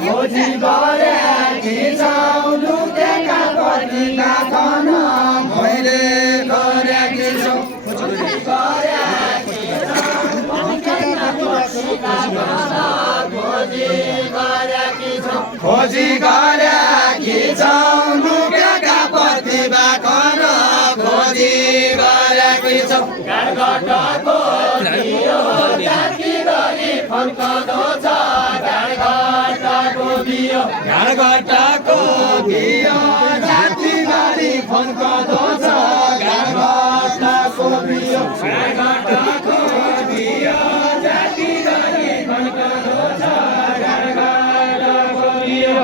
खोजी गरेकी छौ लुकेका पत्रिका छन् मैले गरेकी छौ खोजी गरेकी छौ लुकेका प्रतिभा छन् खोजी गरेकी छौ घरघटको दियो जाति गरी फर्कँदो छ घरघटको दियो जाति गरी फर्कँदो छ घरघटको दियो घरघटको दियो जाति गरी फर्कँदो छ घरघटको दियो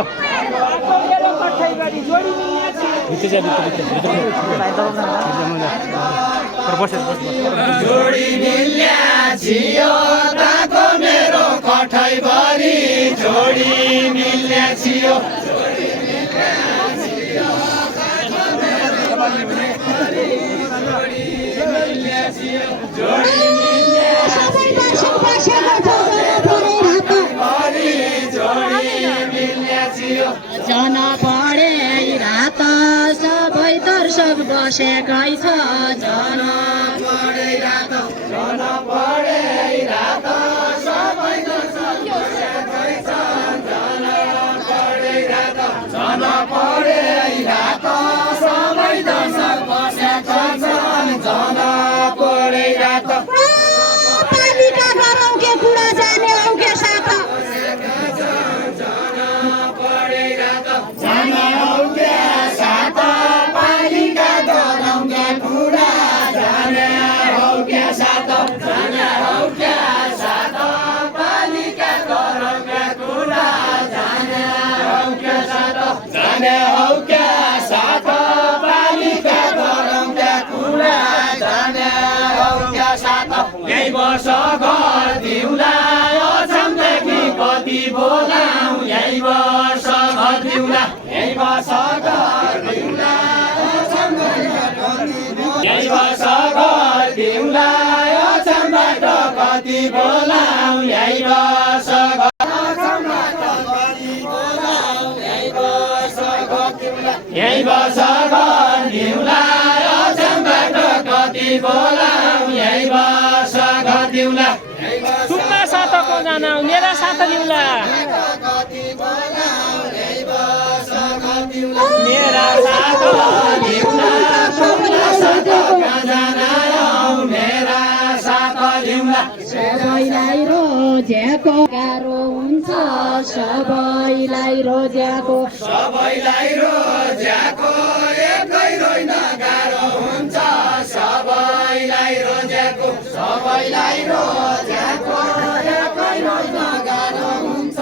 जोडी मिल्या छियो ताको मेरो कठैभरि जोडी मिल्या छियो जन पढे रात सबै दर्शक बसेकै छ जन पढे रात सबै दर्शक बसेकै छ जन पढे रात सबै दर्शक बसेका छन् जन पढे रात पालिका गरौँ के कुरा जाने औ के साथ यही वर्ष घर दिउला अछामदेखि कति बोलाऊ यही वर्ष घर दिउला यही वर्ष घर दिउला यही वर्ष घर दिउला अछामबाट कति बोलाऊ यही वर्ष यही वर्ष घर दिउला अछामबाट कति बोलाऊ यही वर्ष घर दिउला सुनमा साथको जाना मेरा साथ दिउला मेरा साथ दिउला सुनमा साथका जाना मेरा साथ दिउला सबैलाई रोजेको गाह्रो हुन्छ सबैलाई रोजेको एकै होइन गाह्रो हुन्छ सबैलाई रोजेको एकै होइन गाह्रो हुन्छ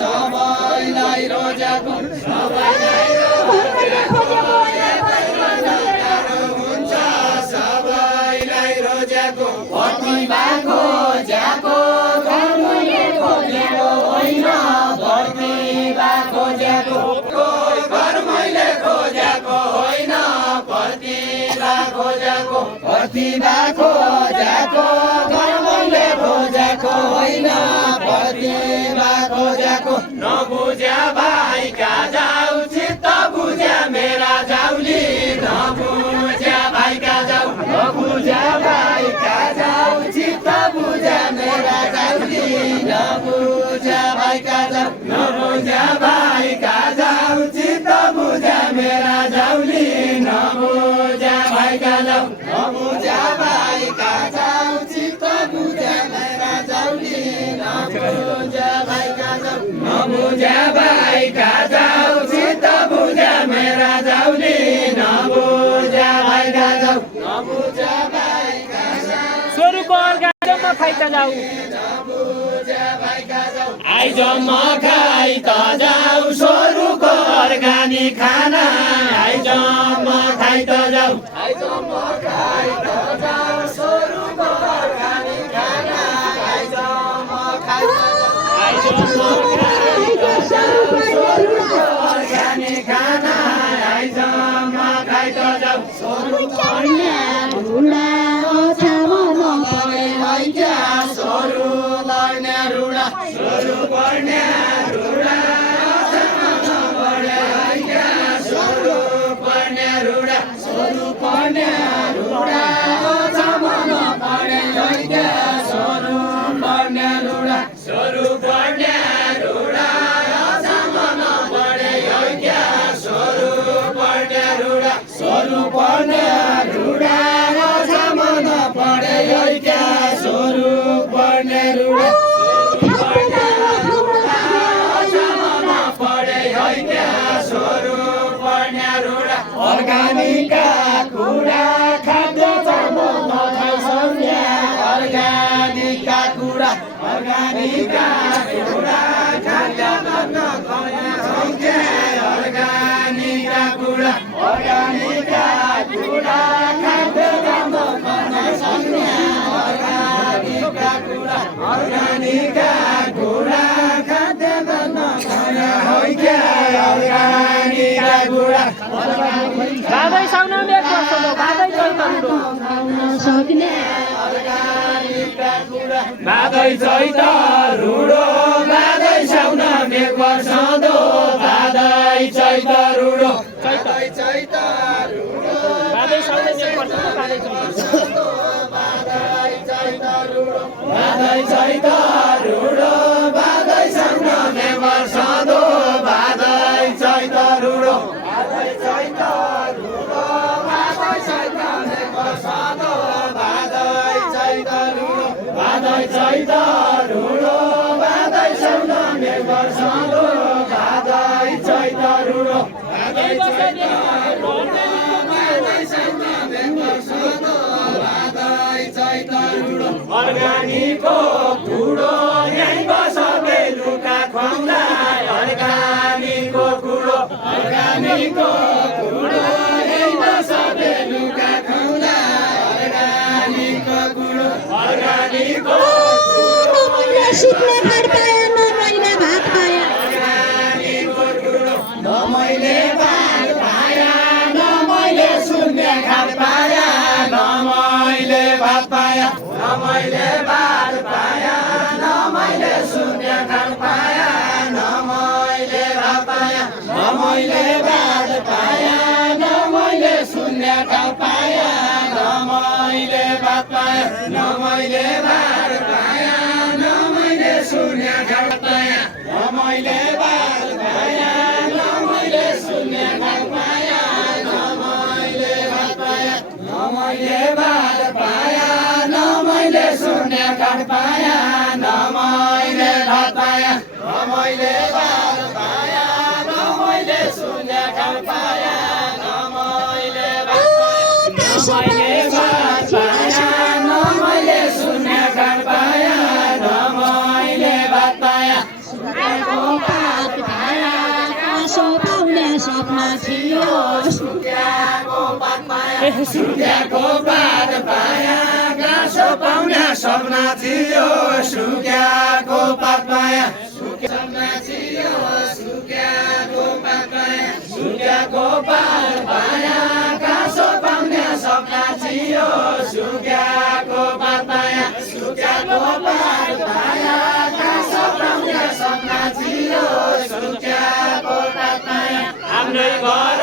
सबैलाई रोजेको सबैलाई रोजेको प्रतिभा खोजेको घरमै खोजेको होइन प्रतिभा खोजेको घरमैले खोजेको होइन प्रतिभा खोजेको घरमैले खोजेको होइन प्रतिभा खोजेको नबुझ्या भाइका जाऊ चित्त बुझ्या मेरा जाउली नबुझ्या भाइका जाऊ चित्त बुझ्या मेरा जाउली नबुझ्या भाइका जाऊ चित्त बुझ्या मेरा जाउली नबुझ्या भाइका जाऊ चित्त बुझ्या मेरा जाउली नबुझ्या भाइका जाऊ चित्त बुझ्या स्वरूको अर्गानी म खाइ त जाऊ आइज म खाइ त जाऊ स्वरूको अर्गानिक खाना आइज म खाइ त जाऊ आइज म खाइ त जाऊ स्वरूको अर्गानिक खाना आइज म खाइ त जाऊ आइज म खाइ त जाऊ स्वरूको अर्गानिक खाना आइज म खाइ त जाऊ स्वरूको अर्गानिका कुरा खाद्य चमन खाइसम्या अर्गानिका कुरा अर्गानिका कुरा खाद्य चमन खाइसम्या अर्गानिका कुरा अर्गानिका कुरा खाद्य चमन खाइसम्या अर्गानिका कुरा अर्गानिका कुरा खाद्य चमन खाइसम्या अर्गानिका कुरा बाबै साउन मेक गर्छ ल बाबै चैत बादै चैत रुडो बादै साउन मेक वर्ष दो बादै चैत रुडो बादै चैत रुडो बाबै साउन मेक गर्छ बाबै चैत बादै चैत रुडो बादै चैत रुडो बादै साउन मेक वर्ष दो बादै चैत रुडो बादै चैत रुडो बादै चैत मेक वर्ष दो बादै चैत रुडो बादै चैत रुडो बादै साउन मेक वर्ष दो बादै चैत रुडो बादै चैत अर्गानिकको कुडो यहीँ बस बेलुका खुवाउँलाई अर्गानिकको कुडो अर्गानिकको कुडो यहीँ बस बेलुका खुवाउँलाई अर्गानिकको कुडो अर्गानिकको सिक्ने घर पाए न मैले भात पाए अर्गानिकको कुडो न मैले भात पाया न मैले शून्य खात पाया न मैले भात पाया न मैले भात पाया न मैले शून्य खात पाया न मैले भात पाया न मैले भात पाया न मैले शून्य खात पाया न मैले भात पाया न मैले भात पाया न मैले शून्य खात पाया न मैले भात पाया न मैले शून्य खात पाया न मैले भात पाया न मैले भात पाया न मैले शून्य खात पाया न मैले भात पाया न मैले भात पाया न मैले शून्य खात पाया न मैले भात पाया न मैले शून्य खात पाया न मैले भात पाया सपना थियो सुक्याको पात पाया सुक्याको पात पाया गाँसो पाउने सपना थियो सुक्याको पात पाया सपना थियो सुक्याको पात पाया सुक्याको पात पाया गाँसो पाउने सपना थियो सुक्याको पात पाया सुक्याको पात पाया गाँसो पाउने सपना थियो सुक्याको पात पाया आफ्नै घर